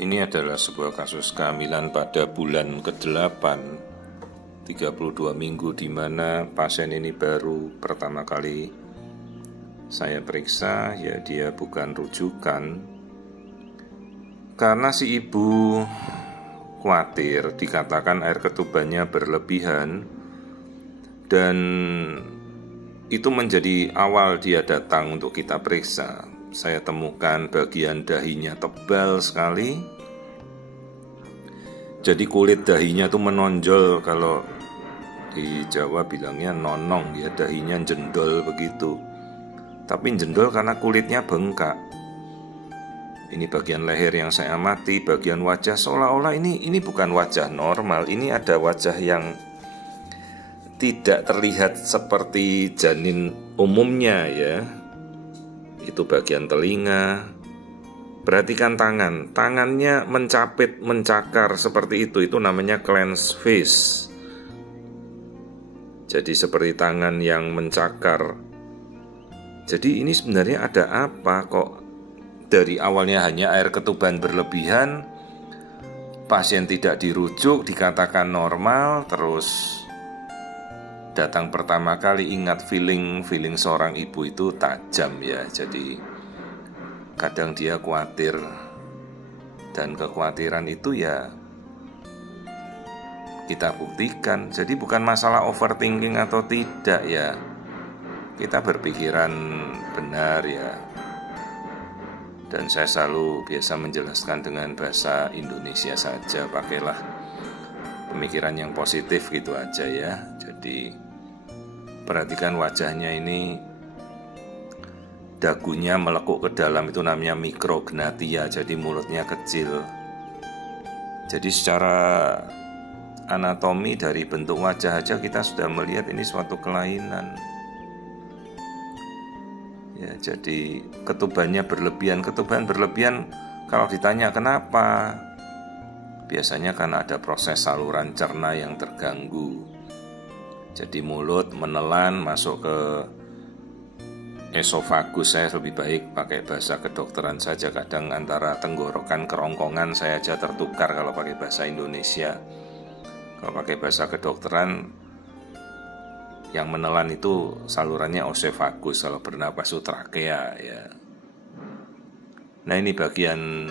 Ini adalah sebuah kasus kehamilan pada bulan ke-8 32 minggu, di mana pasien ini baru pertama kali saya periksa. Ya, dia bukan rujukan karena si ibu khawatir dikatakan air ketubannya berlebihan, dan itu menjadi awal dia datang untuk kita periksa. Saya temukan bagian dahinya tebal sekali, jadi kulit dahinya tuh menonjol. Kalau di Jawa bilangnya nonong, ya, dahinya jendol begitu. Tapi jendol karena kulitnya bengkak. Ini bagian leher yang saya amati, bagian wajah seolah-olah ini bukan wajah normal. Ini ada wajah yang tidak terlihat seperti janin umumnya, ya. Itu bagian telinga. Perhatikan tangannya mencapit, mencakar seperti itu namanya clenched fist. Jadi seperti tangan yang mencakar. Jadi ini sebenarnya ada apa kok? Dari awalnya hanya air ketuban berlebihan, pasien tidak dirujuk, dikatakan normal, terus datang pertama kali ingat feeling seorang ibu itu tajam, ya. Jadi kadang dia khawatir, dan kekhawatiran itu ya kita buktikan. Jadi bukan masalah overthinking atau tidak, ya. Kita berpikiran benar, ya. Dan saya selalu biasa menjelaskan dengan bahasa Indonesia saja, pakailah pemikiran yang positif gitu aja, ya. Jadi perhatikan wajahnya ini, dagunya melekuk ke dalam, itu namanya mikrognatia, jadi mulutnya kecil. Jadi secara anatomi dari bentuk wajah aja kita sudah melihat ini suatu kelainan. Ya, jadi ketubannya berlebihan. Ketuban berlebihan kalau ditanya kenapa, biasanya kan ada proses saluran cerna yang terganggu. Jadi mulut menelan masuk ke esofagus. Saya lebih baik pakai bahasa kedokteran saja. Kadang antara tenggorokan, kerongkongan saya aja tertukar kalau pakai bahasa Indonesia. Kalau pakai bahasa kedokteran, yang menelan itu salurannya esofagus, kalau bernapas itu trakea, ya. Nah, ini bagian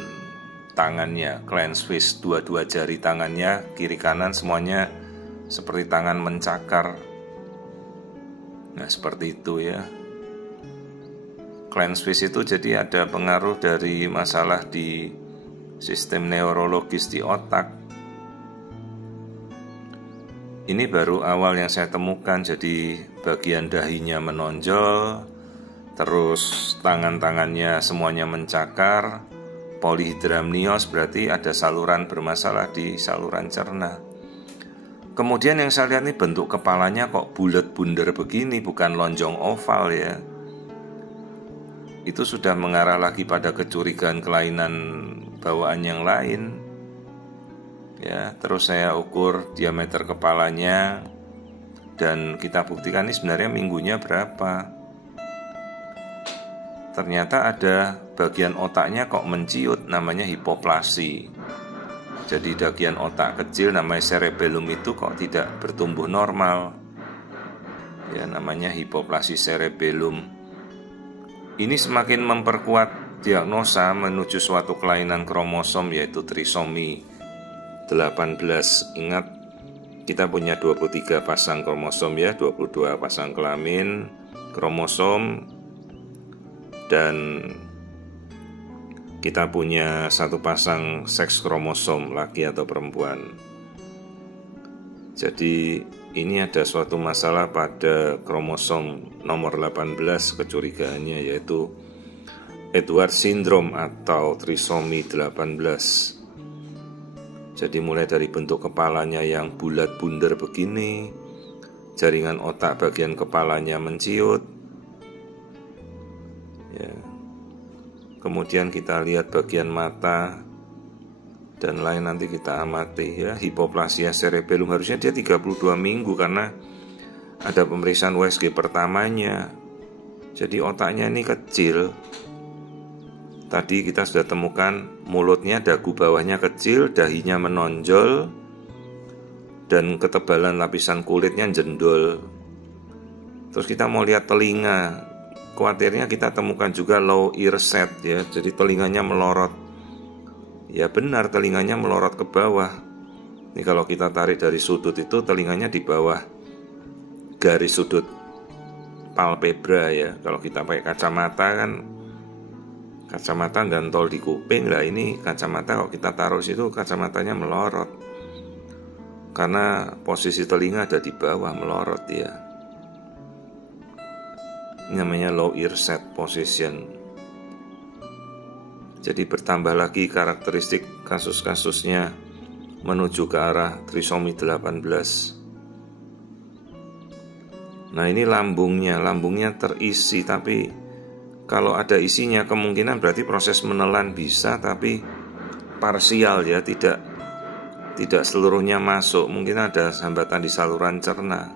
tangannya, clenched fist, dua jari tangannya kiri kanan semuanya seperti tangan mencakar. Nah, seperti itu, ya. Clenched fist itu jadi ada pengaruh dari masalah di sistem neurologis di otak. Ini baru awal yang saya temukan. Jadi bagian dahinya menonjol, terus tangan-tangannya semuanya mencakar. Polihidramnios berarti ada saluran bermasalah di saluran cerna. Kemudian yang saya lihat ini bentuk kepalanya kok bulat bundar begini, bukan lonjong oval, ya. Itu sudah mengarah lagi pada kecurigaan kelainan bawaan yang lain. Ya, terus saya ukur diameter kepalanya dan kita buktikan ini sebenarnya minggunya berapa. Ternyata ada bagian otaknya kok menciut, namanya hipoplasi. Jadi bagian otak kecil namanya cerebellum itu kok tidak bertumbuh normal. Ya, namanya hipoplasi cerebellum. Ini semakin memperkuat diagnosa menuju suatu kelainan kromosom, yaitu trisomi 18. Ingat, kita punya 23 pasang kromosom, ya, 22 pasang kelamin kromosom, dan kita punya satu pasang seks kromosom, laki atau perempuan. Jadi ini ada suatu masalah pada kromosom nomor 18, kecurigaannya yaitu Edwards syndrome atau trisomi 18. Jadi mulai dari bentuk kepalanya yang bulat bundar begini, jaringan otak bagian kepalanya menciut, ya. Kemudian kita lihat bagian mata dan lain, nanti kita amati, ya. Hipoplasia cerebellum harusnya dia 32 minggu karena ada pemeriksaan USG pertamanya. Jadi otaknya ini kecil. Tadi kita sudah temukan mulutnya, dagu bawahnya kecil, dahinya menonjol, dan ketebalan lapisan kulitnya jendol. Terus kita mau lihat telinga, khawatirnya kita temukan juga low ear set ya, jadi telinganya melorot. Ya benar, telinganya melorot ke bawah. Ini kalau kita tarik dari sudut itu telinganya di bawah garis sudut palpebra ya. Kalau kita pakai kacamata kan, kacamata gantol di kuping. Lah ini kacamata kalau kita taruh situ kacamatanya melorot, karena posisi telinga ada di bawah, melorot ya. Ini namanya low ear set position. Jadi bertambah lagi karakteristik kasus-kasusnya menuju ke arah trisomi 18. Nah ini lambungnya terisi, tapi kalau ada isinya kemungkinan berarti proses menelan bisa, tapi parsial ya, tidak seluruhnya masuk. Mungkin ada hambatan di saluran cerna.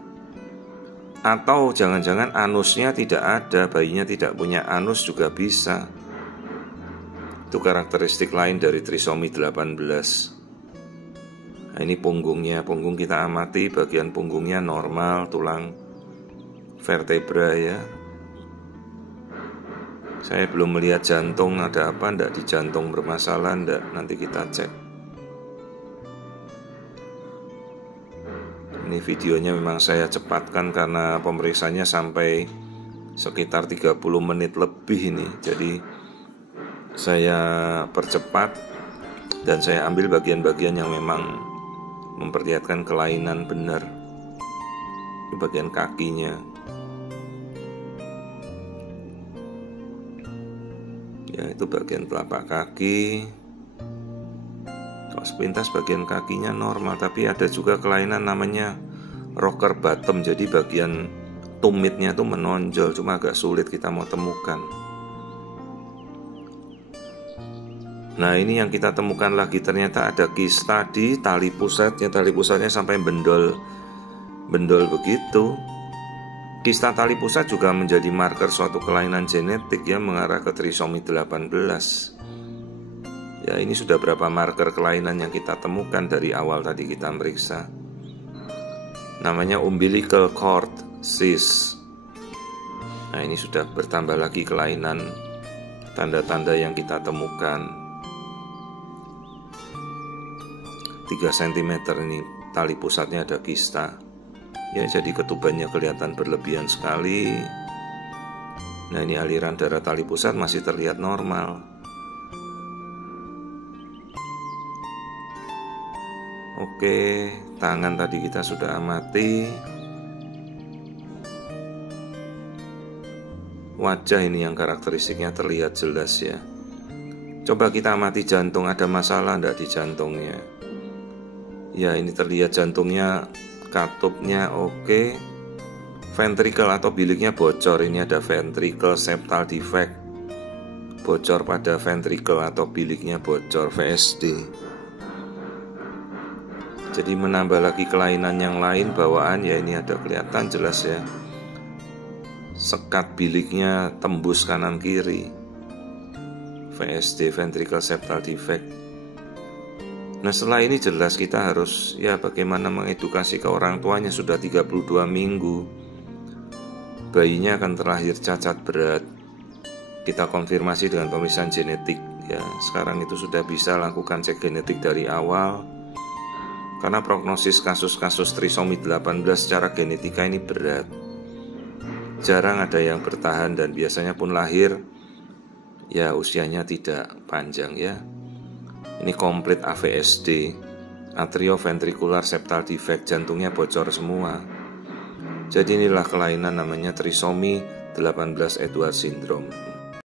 Atau jangan-jangan anusnya tidak ada, bayinya tidak punya anus juga bisa. Itu karakteristik lain dari trisomi 18. Nah ini punggungnya, punggung kita amati, bagian punggungnya normal, tulang vertebra ya. Saya belum melihat jantung ada apa, ndak di jantung bermasalah ndak, nanti kita cek. Ini videonya memang saya cepatkan karena pemeriksaannya sampai sekitar 30 menit lebih ini. Jadi saya percepat dan saya ambil bagian-bagian yang memang memperlihatkan kelainan benar. Di bagian kakinya. Ya itu bagian telapak kaki. Kalau sepintas bagian kakinya normal, tapi ada juga kelainan namanya rocker bottom. Jadi bagian tumitnya tuh menonjol, cuma agak sulit kita mau temukan. Nah ini yang kita temukan lagi, ternyata ada kista di tali pusatnya. Tali pusatnya sampai bendol begitu. Kista tali pusat juga menjadi marker suatu kelainan genetik yang mengarah ke trisomi 18. Ya ini sudah berapa marker kelainan yang kita temukan dari awal tadi kita meriksa. Namanya umbilical cord cyst. Nah ini sudah bertambah lagi kelainan, tanda-tanda yang kita temukan. 3 cm ini tali pusatnya ada kista. Ya jadi ketubannya kelihatan berlebihan sekali. Nah ini aliran darah tali pusat masih terlihat normal. Oke, tangan tadi kita sudah amati. Wajah ini yang karakteristiknya terlihat jelas ya. Coba kita amati jantung, ada masalah enggak di jantungnya? Ya ini terlihat jantungnya, katupnya oke. Ventricle atau biliknya bocor. Ini ada ventricle septal defect, bocor pada ventricle atau biliknya bocor, VSD. Jadi menambah lagi kelainan yang lain bawaan. Ya ini ada kelihatan jelas ya, sekat biliknya tembus kanan kiri, VSD, ventricle septal defect. Nah setelah ini jelas kita harus ya bagaimana mengedukasi ke orang tuanya. Sudah 32 minggu bayinya akan terlahir cacat berat. Kita konfirmasi dengan pemeriksaan genetik ya. Sekarang itu sudah bisa lakukan cek genetik dari awal, karena prognosis kasus-kasus trisomi 18 secara genetika ini berat. Jarang ada yang bertahan dan biasanya pun lahir ya usianya tidak panjang ya. Ini komplit AVSD, atrioventricular septal defect, jantungnya bocor semua. Jadi inilah kelainan namanya trisomi 18 Edwards syndrome.